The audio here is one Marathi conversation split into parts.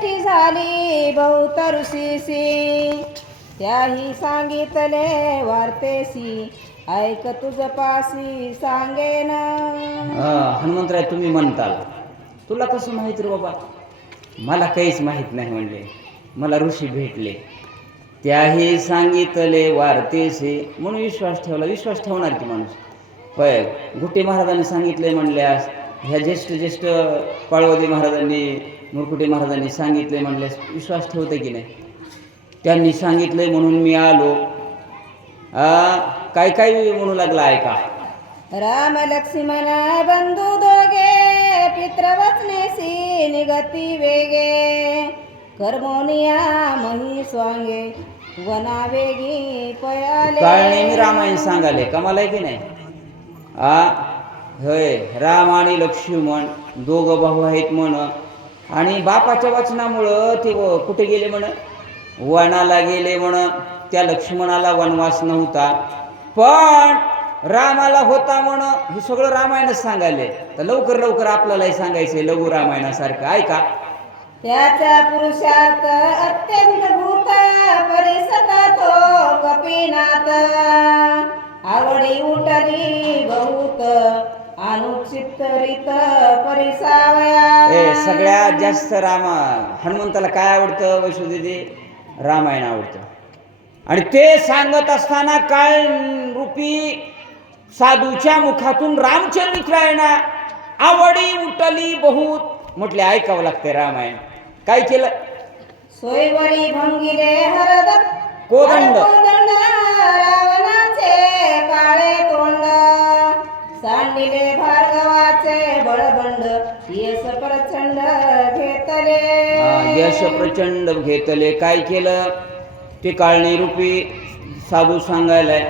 भेटी झाली बहुत ऋषीसी, त्याही सांगितले वार्तेसी, ऐक तुझ पासी सांगेन. हनुमंतराय तुम्ही म्हणताल, तुला कसं माहीत रे बाबा? मला काहीच माहीत नाही म्हणले. मला ऋषी भेटले, त्याही सांगितले वार्तेसी, म्हणून विश्वास ठेवला. विश्वास ठेवणार की माणूस? होय, गुट्टे महाराजांनी सांगितले म्हणल्यास, ह्या ज्येष्ठ पाळवदी महाराजांनी, मुरकुटे महाराजांनी सांगितले म्हणल्यास विश्वास ठेवते की नाही? त्यांनी सांगितले म्हणून मी आलो. काय काय म्हणू लागला ऐका. राम लक्ष्मण बंधू दोघे, पितृवचनेसी निगती वेगे, कर्मोनिया मही स्वांगे, वना वेगी पयाले. काळने मी रामायण सांगाले, कमाल आहे की नाही? होय, राम आणि लक्ष्मण दोघं भाऊ आहेत म्हण, आणि बापाच्या वचनामुळं ते कुठे गेले म्हण? वनाला गेले म्हण. त्या लक्ष्मणाला वनवास नव्हता, पण रामाला होता म्हण. हे सगळं रामायणच सांगायले. तर लवकर लवकर आपल्यालाही सांगायचंय लघु रामायणासारखं. ऐका. त्याचा पुरुषार्थ अत्यंत भूत, परिसता तो कपिनाथ, आवडी उठली बहुत, अनुचित्तरित परिसावया. सगळ्यात जास्त हनुमंताला काय आवडतं वैष्णोदेवी? रामायण आवडतं. आणि ते सांगत असताना काळ रूपी साधूच्या मुखातून रामचरित्रायणा आवडी उठली बहुत म्हटले. ऐकावं लागते रामायण. काय केलं? सोयवरी भंगिले हरद कोदंड, रावणाचे काळे तोंड, सांडिले भार्गवाचे बळबंड, यश प्रचंड घेतले. यश प्रचंड घेतले. काय केलं? ते काळणी रूपी साधू सांगायलाय.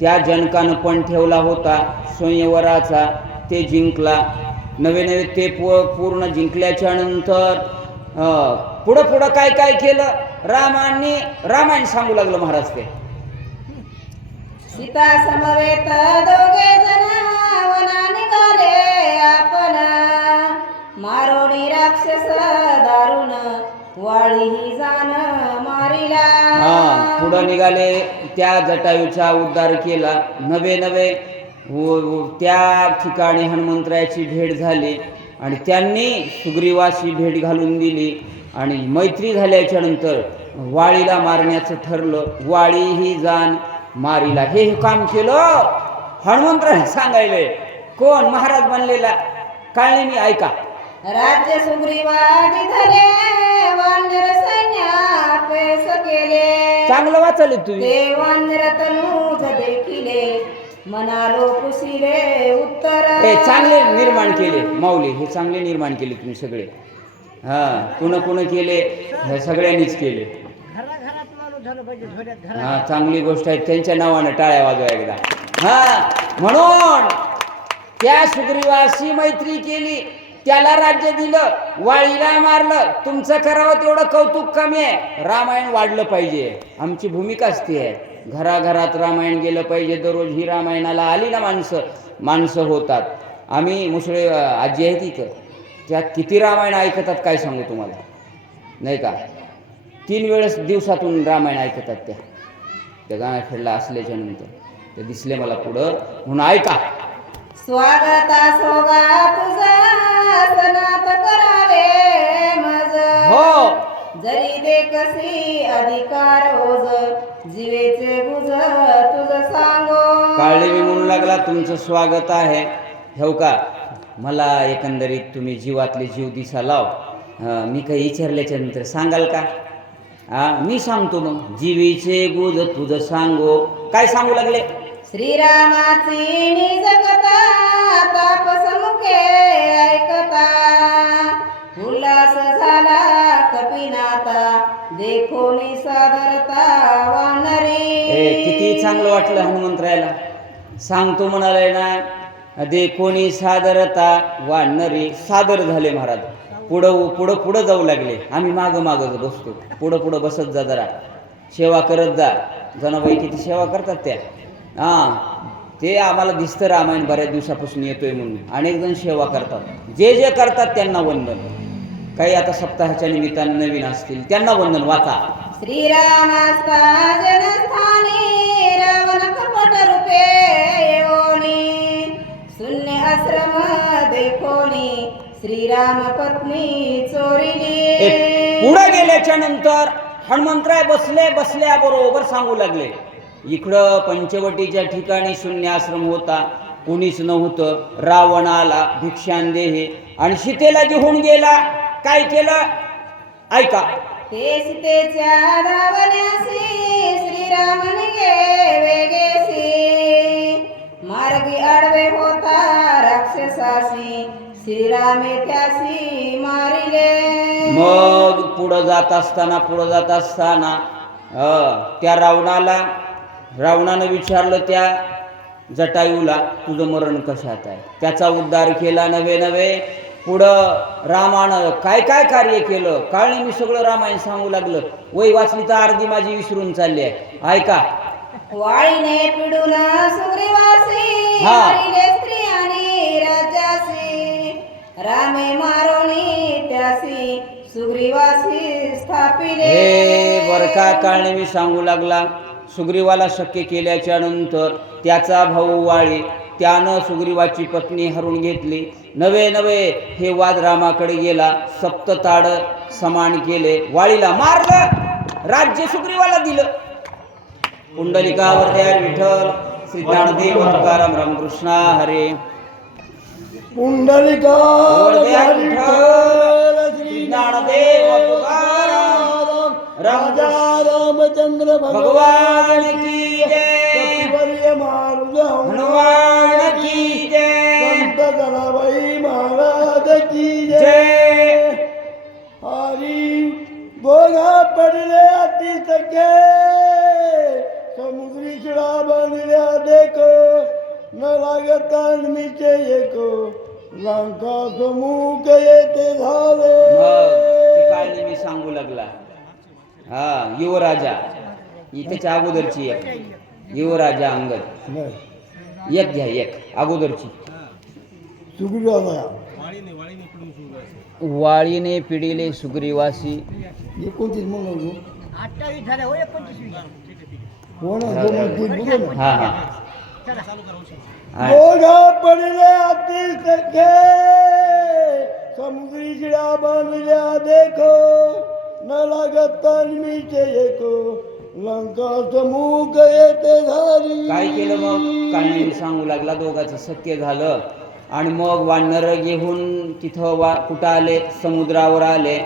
त्या जनकानं पण ठेवला होता स्वयंवराचा, ते जिंकला. नवे नवे ते पूर्ण जिंकल्याच्या नंतर पुढं काय काय केलं? रामायण सांगू लागलं महाराज. ते सीता समवेत दोघे जण वना निघाले आपण, मारोणी राक्षस दारुण, वाळी ही जाण मारिला. पुढं निघाले. त्या जटायूचा उद्धार केला. नवे नवे त्या ठिकाणी हनुमंतरायाची भेट झाली, आणि त्यांनी सुग्रीवाशी भेट घालून दिली, आणि मैत्री झाल्याच्या नंतर वाळीला मारण्याचं ठरलं. वाळी ही जाण मारिला. हे काम केलं हनुमंतराय सांगायले. कोण? महाराज बनलेला काळणी. ऐका. राज्य सुग्रीवादी झाले, वानर सैन्यापेस केले. चांगलं वाचले तुम्ही. ते वानर तनूज देखिले, मनालो पुसिले उत्तर. हे चांगले निर्माण केले माऊली. हे चांगले निर्माण केले तुम्ही सगळे. कुण केले? हे सगळ्यांनीच केले. चांगली गोष्ट आहे. त्यांच्या नावानं टाळ्या वाजवा एकदा. म्हणून त्या सुग्रीवाशी मैत्री केली, त्याला राज्य दिलं, वाळीला मारलं. तुमचं करावं तेवढं कौतुक कमी आहे. रामायण वाढलं पाहिजे. आमची भूमिकाच ती आहे. घराघरात रामायण गेलं पाहिजे. दररोज ही रामायणाला आली ना माणसं होतात. आम्ही मुसळे आजी आहेत तिथं, त्या किती रामायण ऐकतात काय सांगू तुम्हाला, नाही का? 3 वेळेस दिवसातून रामायण ऐकतात त्या गाण्याखेडला असल्याच्या नंतर. ते दिसले मला पुढं, म्हणून ऐका. स्वागता सोगा तुझा सनात करावे मज, हो, जरी दे कसी अधिकार ओझ, जीवेचे गुज तुझ सांगो. काळी मी म्हणू लागला तुमचं स्वागत आहे. हो का? मला एकंदरीत तुम्ही जीवातले जीव दिसा लाव. मी काही विचारल्याच्या नंतर सांगाल का? मी सांगतो मग. जीवीचे गुज तुझं सांगो. काय सांगू लागले? श्रीरामाची निजगता तापसमुखे ऐकता, उल्हास झाला कपिनाथा, देखो निसादरता वानरी. किती चांगलं वाटलं हनुमंतरायाला. सांगतो म्हणाले ना, देखोनी सादरता वानरी. सादर झाले महाराज. पुढं जाऊ लागले. आम्ही मागं बसतो. पुढं बसत जा, जरा सेवा करत जा. जनाबाई किती सेवा करतात त्या. ते आम्हाला दिसतं रामायण बऱ्याच दिवसापासून येतोय म्हणून. अनेक जण सेवा करतात. जे करतात त्यांना वंदन. काही आता सप्ताहाच्या निमित्तानं नवीन असतील त्यांना वंदन वाचा. श्रीरामास्ता जनस्थानी रावण कपट रूपे येऊनी शून्य आश्रम देखोनी श्रीराम पत्नी चोरिली. पुढे गेल्याच्या नंतर हनुमंतराय बसल्याबरोबर सांगू लागले, इकडं पंचवटीच्या ठिकाणी शून्य आश्रम होता, कोणीच नव्हतं. रावण आला भिक्षान देहे आणि सीतेला घेऊन गेला. काय केलं ऐका. ते सीतेच्या धावण्यासी श्रीराम निघे वेगेसी मार्गी आडवे होता राक्षसासी श्रीरामे त्यासी मारिले. मग पुढं जात असताना त्या रावणानं विचारलं त्या जटायूला, तुझं मरण कशात आहे? त्याचा उद्धार केला नव्हे. पुढं रामानं काय कार्य केलं काळने मी सगळं रामायण सांगू लागलं. वय वाचली तर अर्धी माझी विसरून चालली आहे. ऐका. वाळीने पिडून सुग्रीवासी मारिले स्त्री आणि राजासी रामे मारोनी त्यासी सुग्रीवासी स्थापिले. हे बर का काळने मी सांगू लागला. सुग्रीवाला शक्य केल्याच्या नंतर त्याचा भाऊ वाळी त्यानं सुग्रीवाची पत्नी हरून घेतली. नवे हे वाद रामाकडे गेला. सप्तताड समान केले. वाळीला मारलं, राज्य सुग्रीवाला दिलं. पुंडलिकावर दया विठ्ठल. श्री ज्ञानदेव तुकाराम रामकृष्ण हरे. पुंडलिकावर दया विठ्ठल. श्री ज्ञानदेव तुकाराम राजा रामचंद्र भगवान की जय. कपिवर्य मारुत हनुमान की जय. संत जनाबाई महाराज की जय. जय. हरी गोगा पडले अति सखे समुद्री शिळा बांधल्या देख न लागता मीचे एक लंका समुख येते झाले. ते काय मी सांगू लागला. हा युवराजा त्याच्या अगोदरची एक युवराजा अंगद एक घ्या एक अगोदरची. सुग्रीवाला वाळीने पिढीले सुग्रीवासी 29 म्हणून 28 झाले हो 29. कोण बोल हा हा गोगा पडले अति सखे समुद्री शिळा बांधल्या देख न लागत मीचे एक लंका समुख येते झाली. काय केलं मग काळने सांगू लागला. दोघांचं सत्य झालं आणि मग वानर घेऊन तिथं कुठं आले, समुद्रावर आले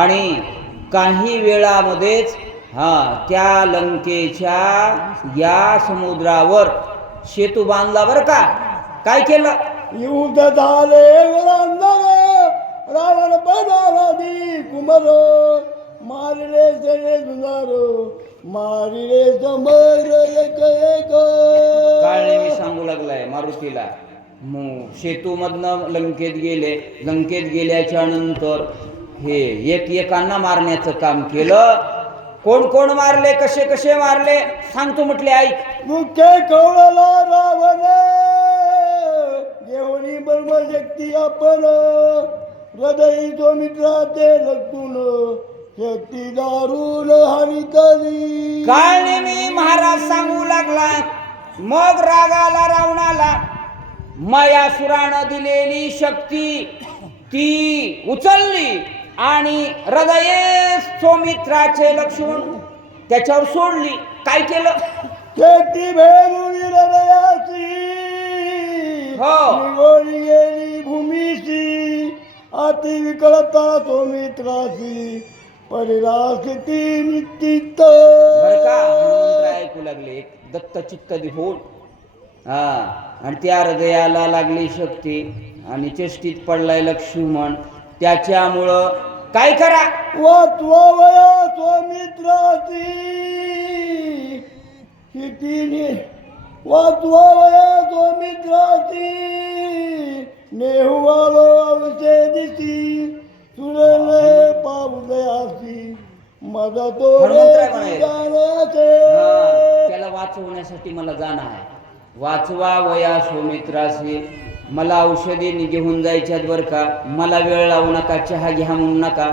आणि काही वेळामध्येच त्या लंकेच्या या समुद्रावर सेतू बांधला बर का. काय केलं. युद्ध झाले रावण बनाला दी कुमार मारिले सगळे जुनार मारिले समर एक काळने मी सांगू लागलाय मारुतीला. सेतू मधनं लंकेत गेले. लंकेत गेल्याच्या नंतर हे एकांना मारण्याचं काम केलं. कोण मारले, कसे मारले सांगतो म्हटले ऐक. मुख्य कवळला रावण घेऊनी ब्रह्मशक्ती आपण हृदय तो मित्राचे लटून शक्ती दारून हानी करी. काळने मी महाराज सांगू लागला. मग रागाला रावणाला मयासुरानं दिलेली शक्ती ती उचलली आणि हृदये सौमित्राचे लक्ष्मण त्याच्यावर सोडली. काय केलं. शक्ती भेदून हृदयाची निघून गेली भूमीची अति विकलता सौमित्राची परिरासती निश्चित. बरं का हनुमंतराय ऐकू लागले. एक दत्त चित्त होऊन आणि त्या हृदयाला लागली शक्ती आणि चेष्टीत पडलाय लक्ष्मण. त्याच्यामुळं काय करा. वाचवावया सौमित्राची कितीने वाचवावया सौमित्राची नेहुवालो अवशे दिसी सुरले पावदयासी माझा तो त्याला वाचवण्यासाठी मला जाणं आहे. वाचवा वया सौमित्रासी मला औषधी घेऊन जायच्यात बरं का, मला वेळ लावू नका, चहा घ्या म्हणू नका.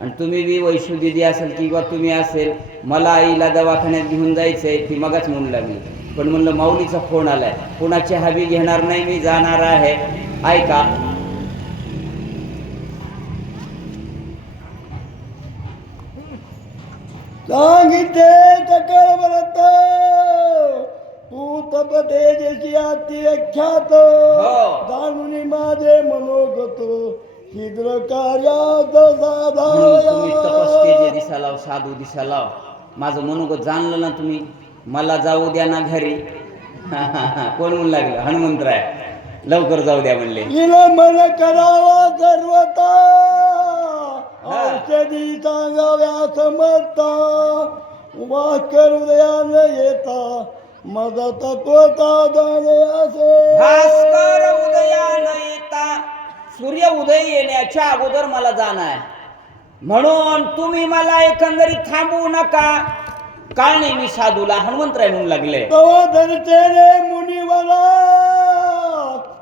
आणि तुम्ही बी वैशू दिदी असेल किंवा तुम्ही असेल, मला आईला दवाखान्यात घेऊन जायचं आहे, ती मगाच म्हणू लागली. पण म्हणलं माऊलीचा फोन आलाय, पुन्हा चहा बी घेणार नाही, मी जाणार आहे. ऐका, सांगितले सकळ व्रत तू तप तेजसी अति विख्यात जाणून माझे मनोगत शीघ्र कार्यात म्हणून तुम्ही तपस्तेजे साधाया. दिसा लाव, साधू दिसा लाव. माझं मनोगत जाणलं ना तुम्ही, मला जाऊ द्या ना घरी. कोण म्हणू लागलं? हनुमंतराय लवकर जाऊ द्या म्हणले. हिला मन करावा सर्वता औषधी सांगाव्या समजता वाक्य हृदयान येता माझा तत्वता जाणे असे. भास्कर उदयान येता, सूर्य उदय येण्याच्या अगोदर मला जाणं आहे. म्हणून तुम्ही मला एकंदरीत थांबवू नका. काळने मी साधूला हनुमंतराय म्हणू लागले. तवा धरतेने मुनिवरा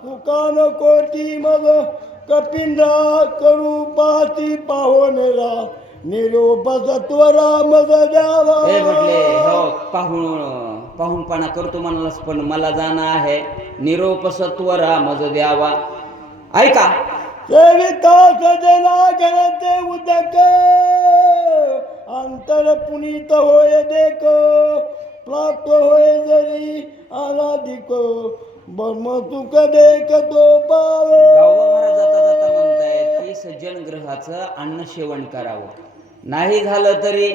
सुकान कोटी मग कपिंद्रा करू पाती पाहोनेरा निरोप सत्वरा मग द्यावा. हे म्हटले हो, पाहुणपणा करतो म्हणालास, पण मला जाणं आहे. निरोप सत्वरा मज द्यावा. ऐका, सेविता सजना घरते उदक अंतर पुनीत होय देक प्राप्त होय जरी अनाधिक ब्रह्म सुख देख तो पावे. गावभरा जाता जाता म्हणतायत की सज्जन ग्रहाचं अन्न सेवन करावं. नाही झालं तरी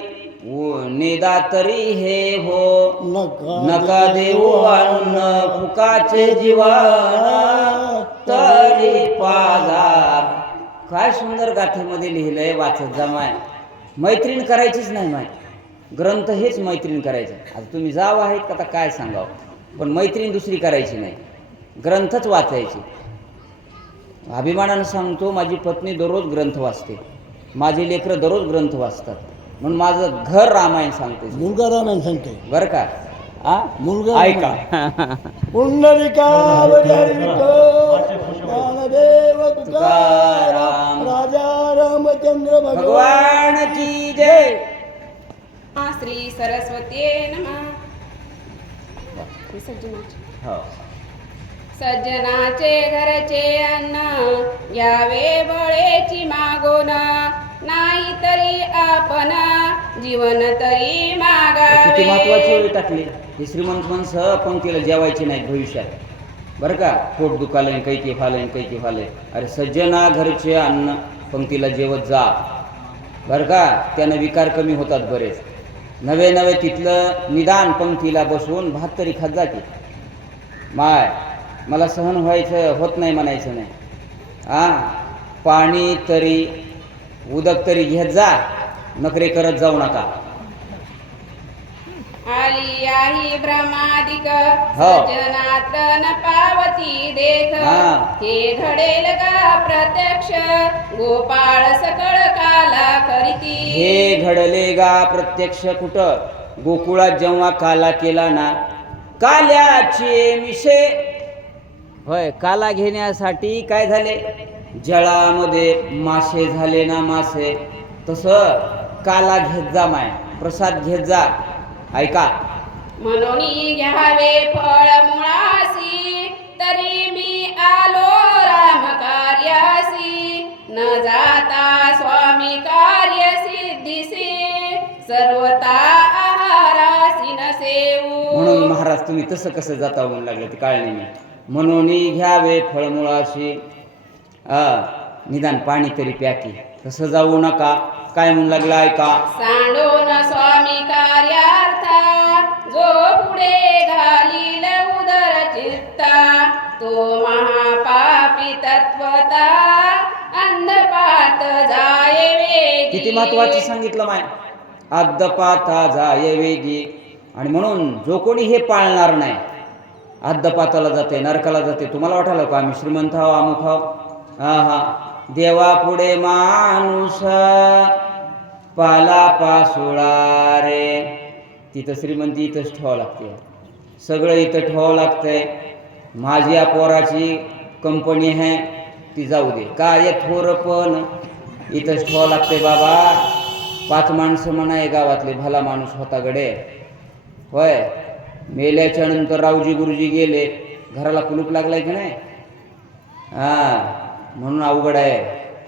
नेदा तरी हे हो, नका देऊ अन्न फुकाचे जीवन तरी पाजा. काय सुंदर गाथेमध्ये लिहिलंय, वाचत जा माय. मैत्रीण करायचीच नाही माय, ग्रंथ हेच मैत्रीण करायचं. आता तुम्ही जाव आहेत का, आता काय सांगावं, पण मैत्रीण दुसरी करायची नाही, ग्रंथच वाचायची. अभिमानानं सांगतो, माझी पत्नी दररोज ग्रंथ वाचते, माझी लेकरं दररोज ग्रंथ वाचतात. म्हणून माझं घर रामायण सांगते. मुलगा रामायण सांगते बरं का? मुलगा ऐका, पुंडलिका ज्ञानदेव तुकाराम राजा रामचंद्र भगवान की जय. श्री सरस्वती नमः. हो. सज्जनाचे घरचे अन्न घ्यावे बळेची मागोन, नाही तरी आपण जीवन तरी किती मागावे. महत्वाची वेळ टाकली. ही श्रीमंत माणसं पंक्तीला जेवायची नाहीत भविष्यात, बरं का? पोट दुखालय, कैकी फालय, कैकी फालय. अरे सज्जना घरचे अन्न पंक्तीला जेवत जा, बरं का? त्यानं विकार कमी होतात बरेच. नवे नवे तिथलं निदान पंक्तीला बसवून भात तरी खात जा की. माय, मला सहन व्हायचं होत नाही म्हणायचं नाही. पाणी तरी उदक तरी घेत जा, नखरे करत जाऊ नका. आली आहे ब्रह्मादिक हो. सज्जनात न पावती देख. हे घडेल का प्रत्यक्ष गोपाळ सकळ काला करीती. हे घडले गा प्रत्यक्ष कुठं? गोकुळात जेव्हा काला केला ना, काल्याचे मिशे. होय, काला घेण्यासाठी काय झाले? जळामध्ये मासे झाले ना मासे. तसं काला घेत जा माय, प्रसाद घेत जा. ऐका, म्हणून घ्यावे फळ मुळासी, तरी मी आलो राम कार्यासी. न जाता स्वामी कार्य सिद्धीसी, सर्वता आहारासी न सेवू. म्हणून महाराज तुम्ही तसं कसं जाता म्हणून लागलं ते काळणे मी. म्हणून घ्यावे फळमुळाशी, निदान पाणी तरी प्या की. तसं जाऊ नका. काय म्हणू लागला? ऐका, सांडून स्वामी कार्यार्था, जो पुढे घालील उदर चित्ता. तो महापापी तत्वता, अंधपात जाये वेगी. किती महत्वाचं सांगितलं माय. अद्दपाता जाय वेगी. आणि म्हणून जो कोणी हे पाळणार नाही, अद्दपाताला जाते, नरकाला जाते. तुम्हाला वाटायला का आम्ही श्रीमंत आहो, अमुक आहो? देवा पुढे माणूस पाला पासुळा रे. तिथं श्रीमंती इथंच ठेवावं लागते, सगळं इथं ठेवावं लागतंय. माझ्या पोराची कंपनी आहे ती जाऊ दे. काय थोर पण इथंच ठेवावं लागते बाबा. 5 माणसं म्हणाय गावातले, भला माणूस होता गडे. होय, मेल्याच्या नंतर रावजी गुरुजी गेले, घराला कुलूप लागलाय की नाही. म्हणून अवघड आहे.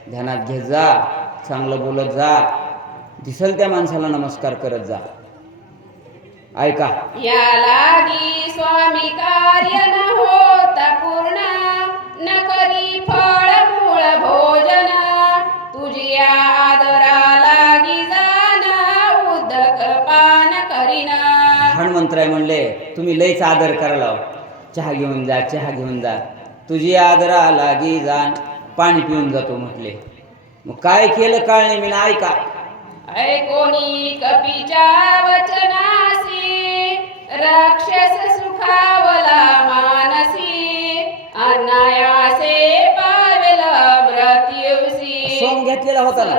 ध्यानात घेत जा, चांगलं बोलत जा, दिसल त्या माणसाला नमस्कार करत जा. ऐका, या लागी स्वामी कार्य न होता पूर्ण, न करी फळ मूळ भोजन, तुझिया आदरा लागी जाण, उदक पान करीन. हनुमंतराय म्हणले तुम्ही लईच आदर करायला, चहा घेऊन जा, चहा घेऊन जा. तुझी आदरा लागी जाण, पाणी पिऊन जातो म्हटले. मग काय केलं काळणे मी ना. ऐका, ऐकोनी कपीच्या वचनासी, राक्षस सुखावला मानसी, अनायासे पावेला मृत्यूसी. सोंग घेतलेला होता ना,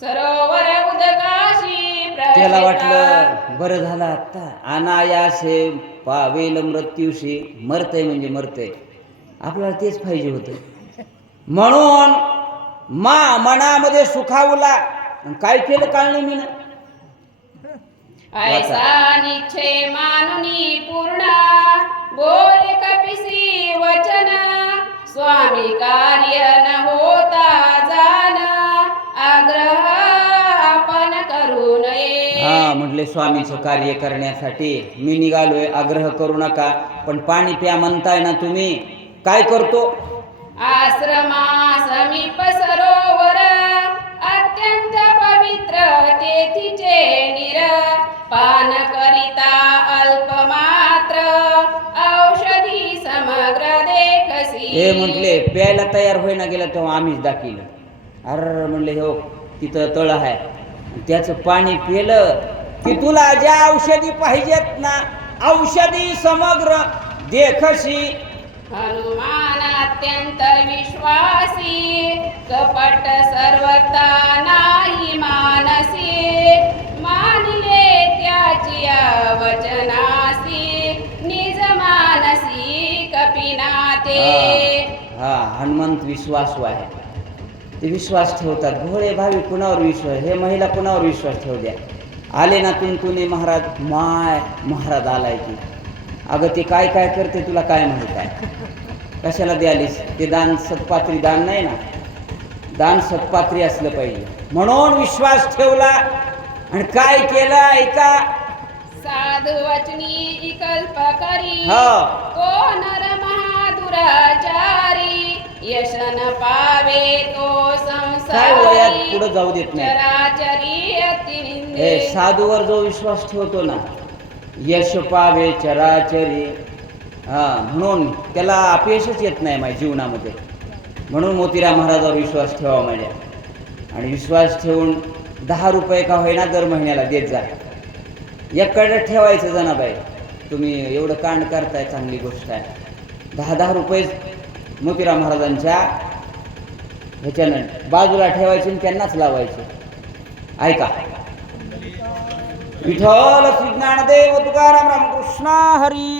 सरोवर उदकाशी त्याला वाटलं बरं झालं आता अनायासे पावेल मृत्यूशी. मरतय म्हणजे मरतय, आपल्याला तेच पाहिजे होतं. म्हणून मनामध्ये सुखावला. काय केलं काळणे मी ना. ऐसा निश्चय मानुनी पूर्ण, बोल कपिसी वचन, स्वामी कार्य न होता जाण, आग्रह आपण करू नये. म्हटले स्वामीचं कार्य करण्यासाठी मी निघालोय, आग्रह करू नका. पण पाणी प्या म्हणताय ना तुम्ही, काय करतो. आश्रमा समीप सरोवर, अत्यंत पवित्र तेथीचे नीर, पान करिता अल्प मात्र, औषधी समग्र देखसी. हे म्हटले प्यायला तयार होईना गेला तेव्हा आम्हीच दाखिलं. अरे म्हणले हो तिथं तळ आहे, त्याचं पाणी पिलं की तुला ज्या औषधी पाहिजेत ना, औषधी समग्र देखशी. हनुमान अत्यंत विश्वासी, कपट सर्वता नाही मानसी, मानिले त्याची वचनासी, निज मानसी कपिनाते. हनुमंत विश्वासू आहे, ते विश्वास ठेवतात. भोळे भावी कुणावर विश्वास, हे महिला कुणावर विश्वास ठेवू द्या. आले ना तुमतुने महाराज, माय महाराज आलाय की. अगं ते काय काय करते तुला काय माहित आहे. कशाला द्यालीस ते दान. सत्पात्री दान नाही ना, दान सत्पात्री असलं पाहिजे. म्हणून विश्वास ठेवला आणि काय केलं ऐका. साधु वचनी कल्प करी, हो. तो नर महादुराचारी, यशन पावे तो काय वयात संसारी, पुढे जाऊ देत नाही. चराचरी अति हे निंदे. साधूवर जो विश्वास ठेवतो ना, यश पावे चराचरी. म्हणून त्याला अपयशच येत नाही माझ्या जीवनामध्ये. म्हणून मोतीराम महाराजावर विश्वास ठेवा माझ्या. आणि विश्वास ठेवून 10 रुपये का होईना दर महिन्याला देत जा. एककडे ठेवायचं जनाबाई, तुम्ही एवढं कांड करताय, चांगली गोष्ट आहे. 10-10 रुपये मोतीराम महाराजांच्या ह्याच्यानं बाजूला ठेवायचे आणि त्यांनाच लावायचे. ऐका, विठ्ठल श्री ज्ञानदेव तुकाराम रामकृष्ण हरी.